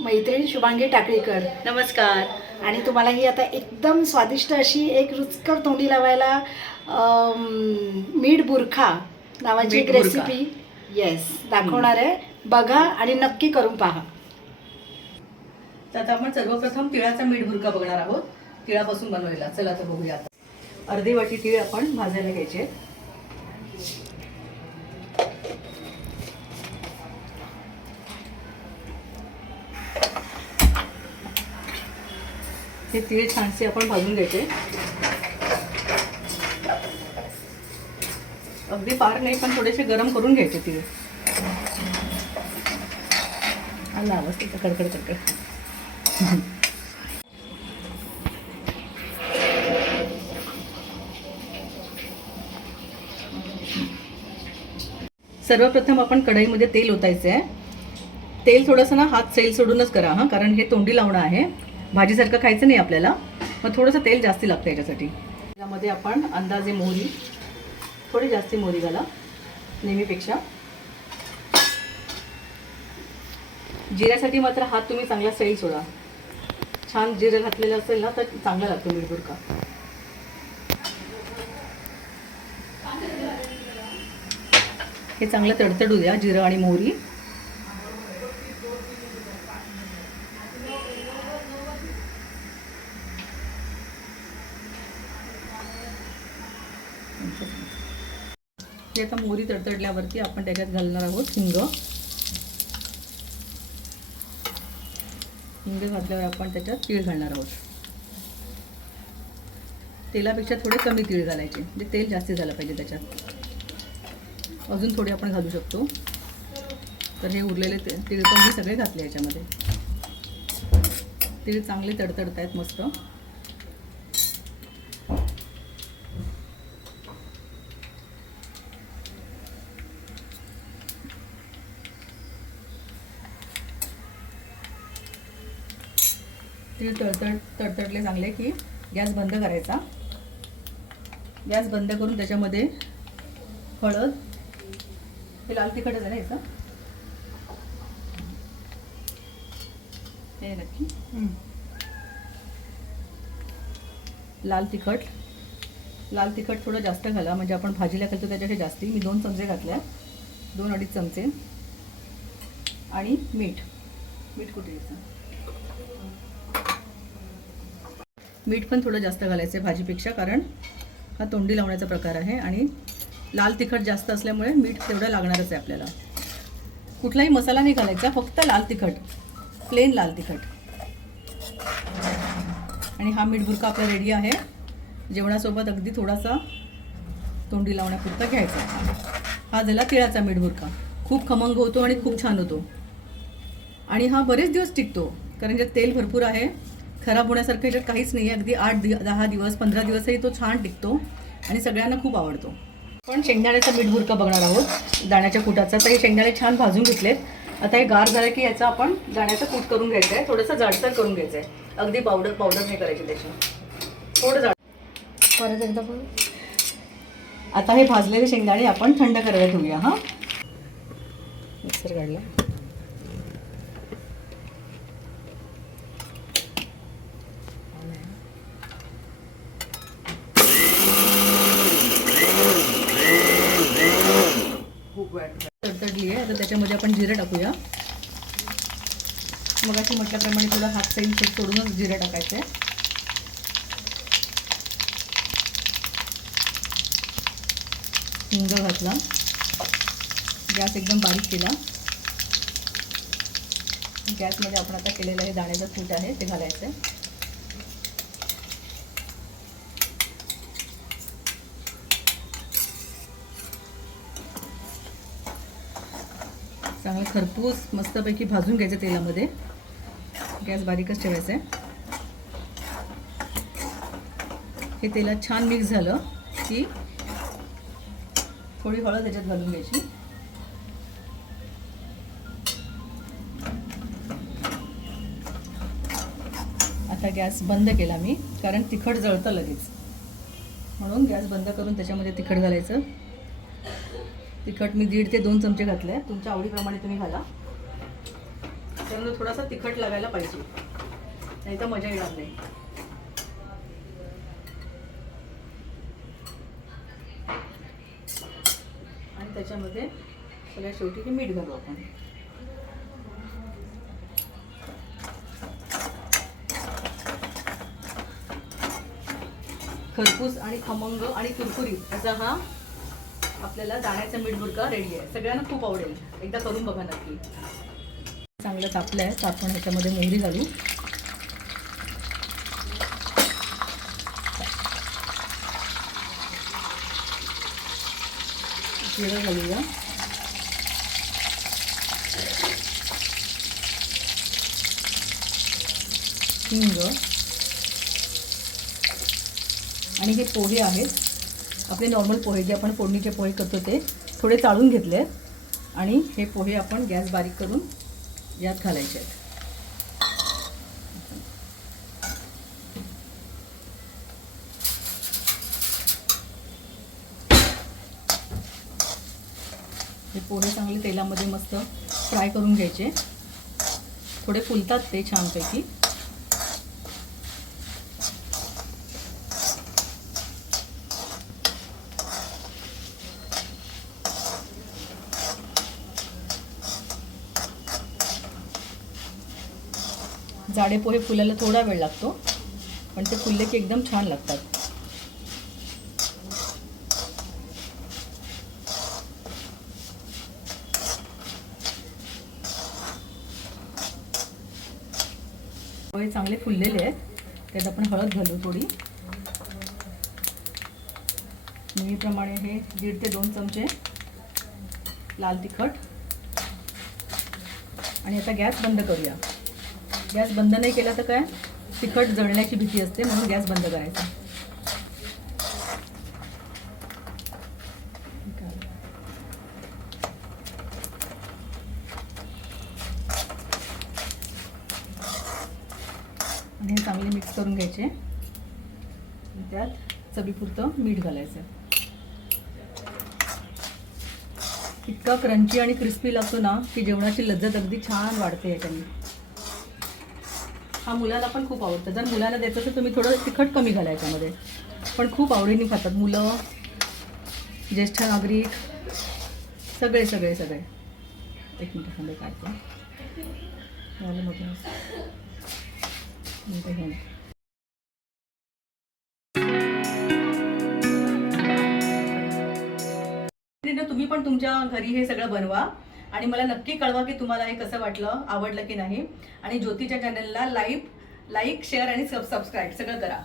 मैत्रीण शुभांगी टाकळीकर. नमस्कार. आणि तुम्हाला ही आता एकदम स्वादिष्ट अशी एक रुचकर तोंडी लावायला मीठ बुरखा नावाची एक मीठ बुरखा. रेसिपी दाखवणार आहे. बघा आणि नक्की करून पहा. तर आता आपण सर्वप्रथम तिळाचा मीठ बुरका बघणार आहोत. तिळापासून बनवलेला. चला तर बघूया. आता अर्धी वाटी तीळ आपण भाजायला घ्यायचे. हे तीळ छानसे आपण भाजून घ्यायचे. अगदी फार नाही, पण थोडेसे गरम करून घ्यायचे तीळ. आला आवाज तिचा कडकड कडकड. सर्वप्रथम आपण कढईमध्ये तेल ओतायचं आहे. तेल थोडंसं ना हात सैल सोडूनच करा हां, कारण हे तोंडी लावणं आहे. भाजीसारखं खायचं नाही आपल्याला, मग थोडंसं तेल जास्ती लागतं याच्यासाठी. त्यामध्ये आपण अंदाजे मोहरी, थोडी जास्ती मोहरी घाला नेहमीपेक्षा. जिऱ्यासाठी मात्र हात तुम्ही चांगला सैल सोडा. छान जिरं घातलेलं असेल ना तर चांगला लागतो मीठ बुरका. हे चांगलं तडतडू द्या जिरं आणि मोहरी. हे आता मोहरी तडतडल्यावरती आपण त्याच्यात घालणार आहोत हिंग. हिंग घातल्यावर आपण त्याच्यात तीळ घालणार आहोत. तेलापेक्षा थोडे कमी तीळ घालायचे, म्हणजे तेल जास्त झालं पाहिजे त्याच्यात. अजून थोडे आपण घालू शकतो. तर हे उरलेले तीळ पण मी सगळे घातले याच्यामध्ये. तीळ चांगले तडतडत आहेत मस्त. तीळ तडतडले चांगले की गॅस बंद करायचा. गॅस बंद करून त्याच्यामध्ये हळद, हे लाल तिखटच आहे ना याचं, हे नक्की लाल तिखट थोडं जास्त घाला, म्हणजे आपण भाजीला घालतो त्याच्यापेक्षा जास्ती. मी 2 चमचे घातल्या, 2-2.5 चमचे. आणि मीठ कुठे यायचं, मीठ पण थोडं जास्त घालायचं आहे भाजीपेक्षा, कारण हा तोंडी लावण्याचा प्रकार आहे. आणि लाल तिखट जास्त असल्यामुळे मीठ तेवढं लागणारच आहे आपल्याला. कुठलाही मसाला नाही घालायचा, फक्त लाल तिखट, प्लेन लाल तिखट. आणि हा मीठ बुरका आपला रेडी आहे. जेवणासोबत अगदी थोडासा तोंडी लावण्यापुरता घ्यायचा. हा झाला तिळाचा मीठ बुरका. खूप खमंग होतो आणि खूप छान होतो. आणि हा बरेच दिवस टिकतो, कारण ज्यात तेल भरपूर आहे. खराब होण्यासारखं याच्यात काहीच नाही आहे. अगदी 8-10 दिवस 15 दिवसही तो छान टिकतो आणि सगळ्यांना खूप आवडतो. पण शेंगदाण्याचा मीठ बुरका बघणार आहोत, दाण्याच्या कुटाचा. तर हे शेंगदाणे छान भाजून घेतलेत. आता हे गार झालं की याचा आपण दाण्याचं कूट करून घ्यायचं आहे. थोडंसं जाडसर करून घ्यायचं आहे. अगदी पावडर नाही करायची त्याची, थोडं जाड. परत एकदा बघ. आता हे भाजलेले शेंगदाणे आपण थंड करायला ठेवूया. हां, मिक्सर काढला. तडतडली आहे. आता त्याच्यामध्ये आपण जिरं टाकूया. मगाशी म्हटल्याप्रमाणे थोडं हात सैल सोडूनच जिरं टाकायचं आहे. हिंग घातला. गॅस एकदम बारीक केला. गॅसमध्ये आपण आता केलेलं हे दाण्याचं कूट आहे ते घालायचं आहे. चांगलं खरपूस मस्तपैकी भाजून घ्यायचं तेलामध्ये. गॅस बारीकच ठेवायचा आहे. हे तेलात छान मिक्स झालं की थोडी हळद त्याच्यात घालून घ्यायची. आता गॅस बंद केला मी, कारण तिखट जळतं लगेच, म्हणून गॅस बंद करून त्याच्यामध्ये तिखट घालायचं. तिखट मी 1.5 ते 2 चमचे घातले. तुमच्या आवडीप्रमाणे तुम्ही घाला. त्यानंतर थोडासा तिखट लागायला पाहिजे, नाही तर मजा येणार नाही. आणि त्याच्यामध्ये सगळ्यात शेवटी हे मीठ घालू आपण. खरपूस आणि खमंग आणि कुरकुरीत असा हा आपल्याला दाण्याचा मीठ बुरका रेडी आहे. सगळ्यांना खूप आवडेल, एकदा करून बघा नक्की. चांगलं तापलं आहे तर आपण ह्याच्यामध्ये मोहरी घालू. जिरं घालूया. हिंग. आणि हे पोहे आहेत आपले नॉर्मल पोहे, जे आपण फोडणीचे पोहे करतो ते थोडे चाळून घेतले आणि हे पोहे आपण गॅस बारीक करून यात घालायचे आहेत. हे पोहे चांगले तेलामध्ये मस्त फ्राय करून घ्यायचे. थोडे फुलतात ते छानपैकी. जाडे पोहे फुलायला थोडा वेळ लागतो, पण ते फुलले की एकदम छान लागतात. पोहे चांगले फुललेले आहेत, त्यात आपण हळद घालू थोडी. नेहमीप्रमाणे हे 1.5 ते 2 चमचे लाल तिखट. आणि आता गॅस बंद करूया. गॅस बंद नाही केला तर काय तिखट जळण्याची भीती असते, म्हणून गॅस बंद करायचा. आणि हे चांगले मिक्स करून घ्यायचे. त्यात चवीपुरतं मीठ घालायचं. इतका क्रंची आणि क्रिस्पी लागतो ना की जेवणाची लज्जत अगदी छान वाढते याच्याने. हा मुलांना पण खूप आवडतं. जर मुलांना द्यायचं तर तुम्ही थोडं तिखट कमी घाला याच्यामध्ये, पण खूप आवडीने खातात मुलं, ज्येष्ठ नागरिक, सगळे सगळे सगळे. 1 मिनिट मध्ये काढते. तुम्ही पण तुमच्या घरी हे सगळं बनवा आणि मला नक्की कळवा की तुम्हाला हे कसं वाटलं, आवडलं की नाही. आणि ज्योतीच्या चॅनलला लाईक, शेअर आणि सबस्क्राईब सगळं करा.